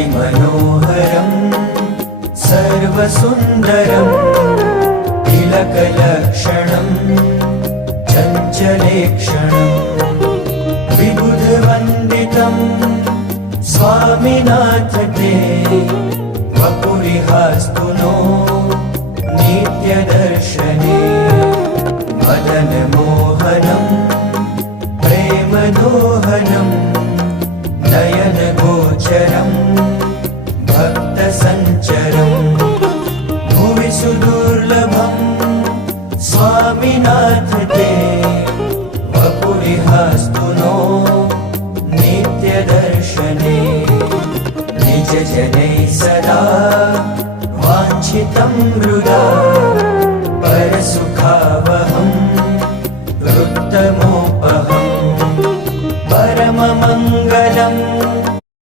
अतिमनोहरं सर्वसुन्दरं तिलकलक्षणं चञ्चलेक्षणं विबुधवन्दितं स्वामिनाथ ते वपुरिहास्तु नो नित्यदर्शने मदनमोहनं प्रेमदोहनं नयनगोचरं भक्तसञ्चरं भुवि सुदुर्लभं स्वामिनाथ ते वपुरिहास्तु नो नित्यदर्शने निजजनैः सदा वाञ्छितं हृदा